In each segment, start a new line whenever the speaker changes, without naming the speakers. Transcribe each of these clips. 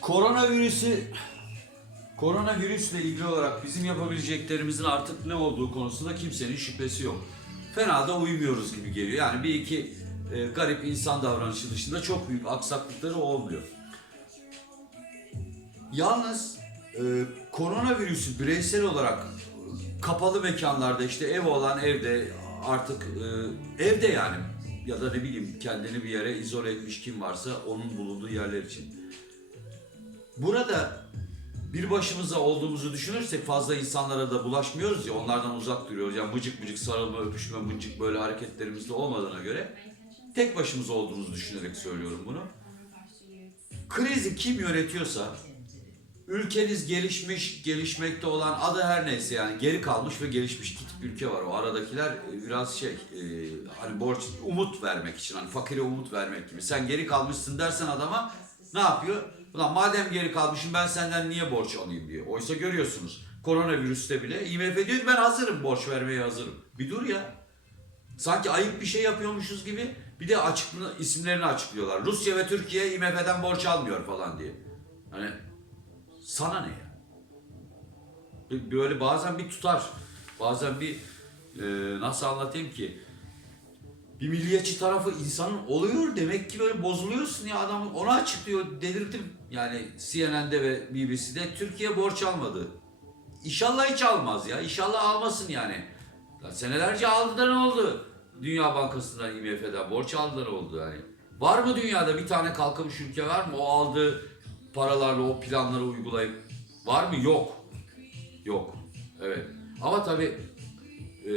Koronavirüsü koronavirüsle ilgili olarak bizim yapabileceklerimizin artık ne olduğu konusunda kimsenin şüphesi yok. Fena da uymuyoruz gibi geliyor. Yani bir iki e, garip insan davranışı dışında çok büyük aksaklıkları olmuyor. Yalnız e, koronavirüsü bireysel olarak kapalı mekanlarda işte ev olan evde artık e, evde yani ya da ne bileyim kendini bir yere izole etmiş kim varsa onun bulunduğu yerler için. Burada bir başımıza olduğumuzu düşünürsek fazla insanlara da bulaşmıyoruz ya onlardan uzak duruyoruz. Yani bıcık bıcık sarılma, öpüşme, mıncık böyle hareketlerimizde olmadığına göre tek başımıza olduğumuzu düşünerek söylüyorum bunu. Krizi kim yönetiyorsa ülkeniz gelişmiş, gelişmekte olan adı her neyse yani geri kalmış ve gelişmiş iki tip ülke var. O aradakiler e, biraz şey e, hani borç umut vermek için hani fakire umut vermek gibi. Sen geri kalmışsın dersen adama ne yapıyor? Ulan madem geri kalmışım ben senden niye borç alayım diyor. Oysa görüyorsunuz koronavirüste bile IMF diyor ben hazırım borç vermeye hazırım. Bir dur ya. Sanki ayıp bir şey yapıyormuşuz gibi bir de açıklığını, isimlerini açıklıyorlar. Rusya ve Türkiye IMF'den borç almıyor falan diye. Hani sana ne ya? Böyle bazen bir tutar. Bazen bir e, nasıl anlatayım ki? Bir milliyetçi tarafı insanın oluyor demek ki böyle bozuluyorsun ya adam onu açıklıyor delirdim. Yani CNN'de ve BBC'de Türkiye borç almadı. İnşallah hiç almaz ya. İnşallah almasın yani. Ya senelerce aldı da ne oldu? Dünya Bankası'ndan, IMF'den borç aldı ne oldu yani? Var mı dünyada bir tane kalkınmış ülke var mı? O aldığı paralarla o planları uygulayıp var mı? Yok. Yok. Evet. Ama tabii e,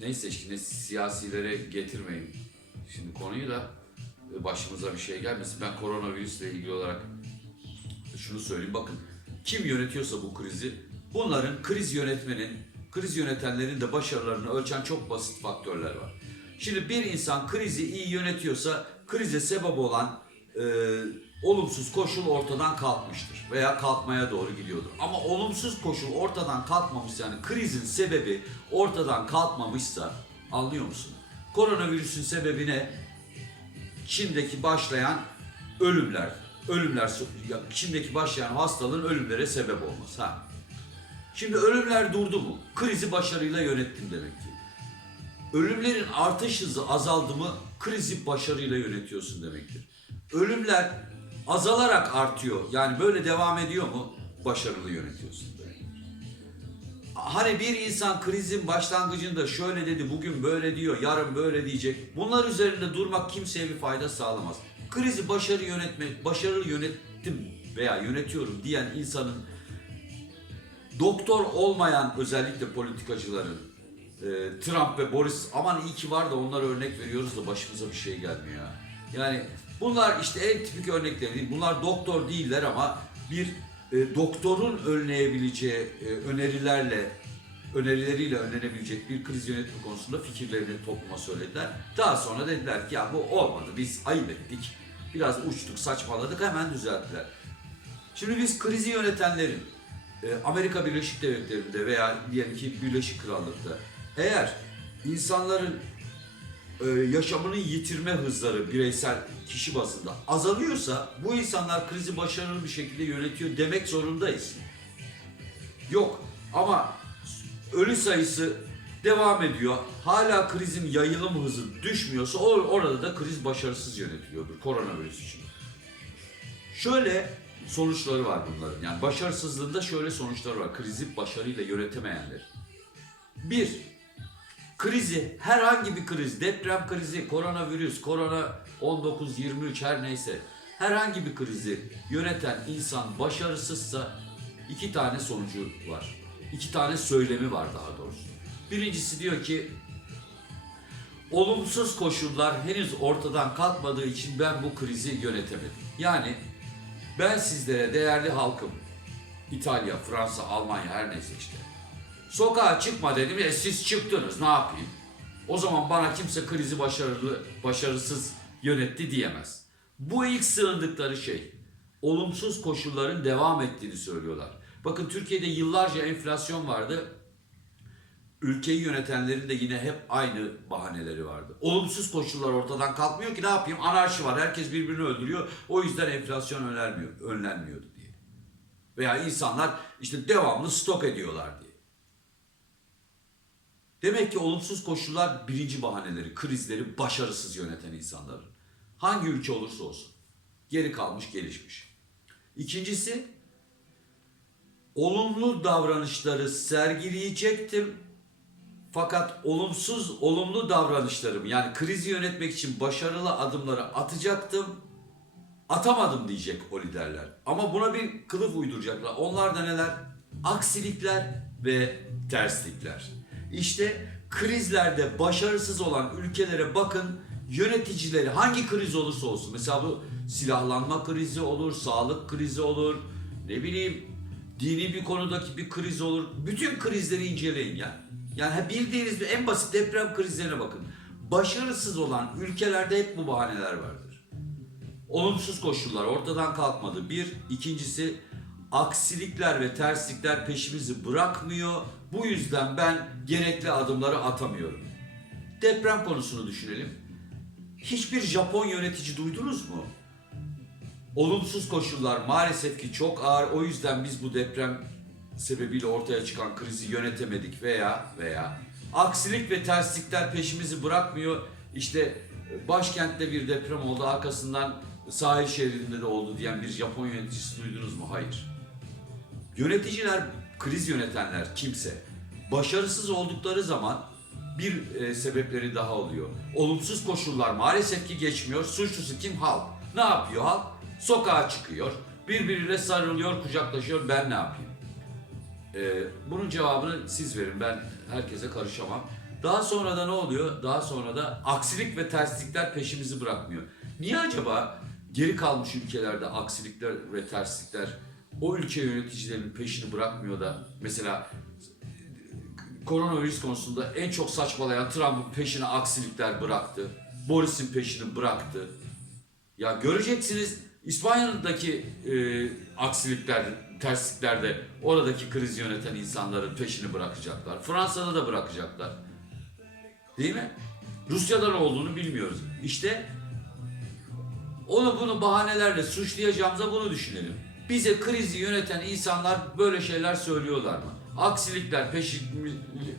neyse şimdi siyasilere getirmeyin şimdi konuyu da e, başımıza bir şey gelmesin. Ben koronavirüsle ilgili olarak şunu söyleyeyim. Bakın kim yönetiyorsa bu krizi bunların kriz yönetmenin, kriz yönetenlerin de başarılarını ölçen çok basit faktörler var. Şimdi bir insan krizi iyi yönetiyorsa krize sebep olan e, olumsuz koşul ortadan kalkmıştır veya kalkmaya doğru gidiyordur. Ama olumsuz koşul ortadan kalkmamış yani krizin sebebi ortadan kalkmamışsa anlıyor musun? Koronavirüsün sebebi ne? Çin'deki başlayan ölümler, ölümler, Çin'deki başlayan hastalığın ölümlere sebep olması. Ha. Şimdi ölümler durdu mu? Krizi başarıyla yönettim demek ki. Ölümlerin artış hızı azaldı mı? Krizi başarıyla yönetiyorsun demektir. Ölümler azalarak artıyor. Yani böyle devam ediyor mu? Başarılı yönetiyorsun. Hani bir insan krizin başlangıcında şöyle dedi, bugün böyle diyor, yarın böyle diyecek. Bunlar üzerinde durmak kimseye bir fayda sağlamaz. Krizi başarı yönetmek, başarılı yönettim veya yönetiyorum diyen insanın doktor olmayan özellikle politikacıların e, Trump ve Boris aman iyi ki var da onlara örnek veriyoruz da başımıza bir şey gelmiyor ya. Yani bunlar işte en tipik örnekleri. Bunlar doktor değiller ama bir e, doktorun önleyebileceği e, önerilerle önerileriyle önlenebilecek bir kriz yönetimi konusunda fikirlerini topluma söylediler. Daha sonra dediler ki ya bu olmadı biz ayıp ettik. Biraz uçtuk saçmaladık hemen düzelttiler. Şimdi biz krizi yönetenlerin e, Amerika Birleşik Devletleri'nde veya diyelim ki Birleşik Krallık'ta eğer insanların e, yaşamını yitirme hızları bireysel kişi bazında azalıyorsa bu insanlar krizi başarılı bir şekilde yönetiyor demek zorundayız. Yok ama ölü sayısı devam ediyor. Hala krizin yayılım hızı düşmüyorsa orada da kriz başarısız yönetiliyordur koronavirüs için. Şöyle sonuçları var bunların. Yani başarısızlığında şöyle sonuçları var. Krizi başarıyla yönetemeyenler. Bir, krizi herhangi bir kriz, deprem krizi, koronavirüs, korona 19, 23 her neyse herhangi bir krizi yöneten insan başarısızsa iki tane sonucu var. İki tane söylemi var daha doğrusu. Birincisi diyor ki olumsuz koşullar henüz ortadan kalkmadığı için ben bu krizi yönetemedim. Yani ben sizlere değerli halkım, İtalya, Fransa, Almanya her neyse işte. Sokağa çıkma dedim ya siz çıktınız ne yapayım? O zaman bana kimse krizi başarılı, başarısız yönetti diyemez. Bu ilk sığındıkları şey. Olumsuz koşulların devam ettiğini söylüyorlar. Bakın Türkiye'de yıllarca enflasyon vardı. ülkeyi yönetenlerin de yine hep aynı bahaneleri vardı. Olumsuz koşullar ortadan kalkmıyor ki ne yapayım? Anarşi var. Herkes birbirini öldürüyor. O yüzden enflasyon önlenmiyor, önlenmiyordu diye. Veya insanlar işte devamlı stok ediyorlar diye. Demek ki olumsuz koşullar birinci bahaneleri, krizleri başarısız yöneten insanların. Hangi ülke olursa olsun. Geri kalmış, gelişmiş. İkincisi, olumlu davranışları sergileyecektim. Fakat olumsuz, olumlu davranışlarım yani krizi yönetmek için başarılı adımları atacaktım. Atamadım diyecek o liderler. Ama buna bir kılıf uyduracaklar. Onlar da neler? Aksilikler ve terslikler. İşte krizlerde başarısız olan ülkelere bakın yöneticileri hangi kriz olursa olsun. Mesela bu silahlanma krizi olur, sağlık krizi olur, ne bileyim dini bir konudaki bir kriz olur. Bütün krizleri inceleyin ya. Yani bildiğiniz en basit deprem krizlerine bakın. Başarısız olan ülkelerde hep bu bahaneler vardır. Olumsuz koşullar ortadan kalkmadı. Bir, ikincisi aksilikler ve terslikler peşimizi bırakmıyor. Bu yüzden ben gerekli adımları atamıyorum. Deprem konusunu düşünelim. Hiçbir Japon yönetici duydunuz mu? Olumsuz koşullar maalesef ki çok ağır. O yüzden biz bu deprem sebebiyle ortaya çıkan krizi yönetemedik veya veya aksilik ve terslikler peşimizi bırakmıyor. İşte başkentte bir deprem oldu arkasından sahil şeridinde de oldu diyen bir Japon yöneticisi duydunuz mu? Hayır. Yöneticiler, kriz yönetenler kimse başarısız oldukları zaman bir e, sebepleri daha oluyor. Olumsuz koşullar maalesef ki geçmiyor. Suçlusu kim? Halk. Ne yapıyor halk? Sokağa çıkıyor. Birbiriyle sarılıyor, kucaklaşıyor. Ben ne yapayım? E, bunun cevabını siz verin. Ben herkese karışamam. Daha sonra da ne oluyor? Daha sonra da aksilik ve terslikler peşimizi bırakmıyor. Niye acaba geri kalmış ülkelerde aksilikler ve terslikler o ülke yöneticilerinin peşini bırakmıyor da mesela koronavirüs konusunda en çok saçmalayan Trump'ın peşine aksilikler bıraktı. Boris'in peşini bıraktı. Ya göreceksiniz İspanya'daki e, aksilikler, terslikler de oradaki kriz yöneten insanların peşini bırakacaklar. Fransa'da da bırakacaklar. Değil mi? Rusya'da ne olduğunu bilmiyoruz. İşte onu bunu bahanelerle suçlayacağımıza bunu düşünelim. Bize krizi yöneten insanlar böyle şeyler söylüyorlar mı? Aksilikler, peşi,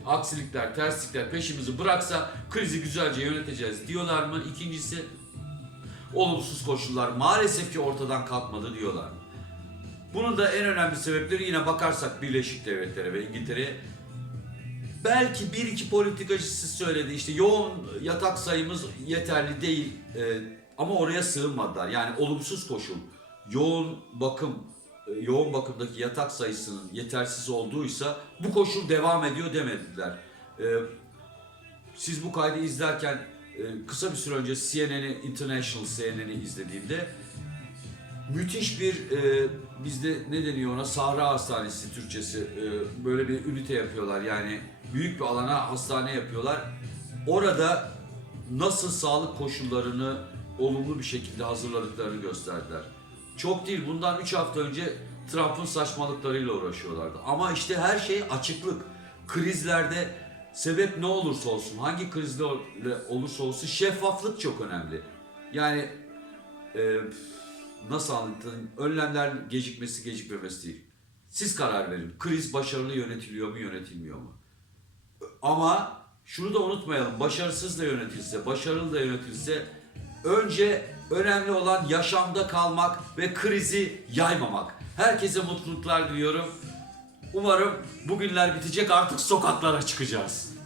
aksilikler, terslikler peşimizi bıraksa krizi güzelce yöneteceğiz diyorlar mı? İkincisi olumsuz koşullar maalesef ki ortadan kalkmadı diyorlar mı? Bunun da en önemli sebepleri yine bakarsak Birleşik Devletlere ve İngiltere'ye belki bir iki politikacısı söyledi işte yoğun yatak sayımız yeterli değil e, ama oraya sığınmadılar. Yani olumsuz koşul yoğun bakım yoğun bakımdaki yatak sayısının yetersiz olduğuysa bu koşul devam ediyor demediler. E, siz bu kaydı izlerken e, kısa bir süre önce CNN'i International CNN'i izlediğimde müthiş bir e, bizde ne deniyor ona Sahra Hastanesi Türkçesi e, böyle bir ünite yapıyorlar yani büyük bir alana hastane yapıyorlar. Orada nasıl sağlık koşullarını olumlu bir şekilde hazırladıklarını gösterdiler. Çok değil bundan 3 hafta önce Trump'ın saçmalıklarıyla uğraşıyorlardı. Ama işte her şey açıklık. Krizlerde sebep ne olursa olsun, hangi krizde olursa olsun şeffaflık çok önemli. Yani e, nasıl anlatayım? Önlemler gecikmesi gecikmemesi değil. Siz karar verin. Kriz başarılı yönetiliyor mu yönetilmiyor mu? Ama şunu da unutmayalım. Başarısız da yönetilse, başarılı da yönetilse önce önemli olan yaşamda kalmak ve krizi yaymamak. Herkese mutluluklar diliyorum. Umarım bugünler bitecek artık sokaklara çıkacağız.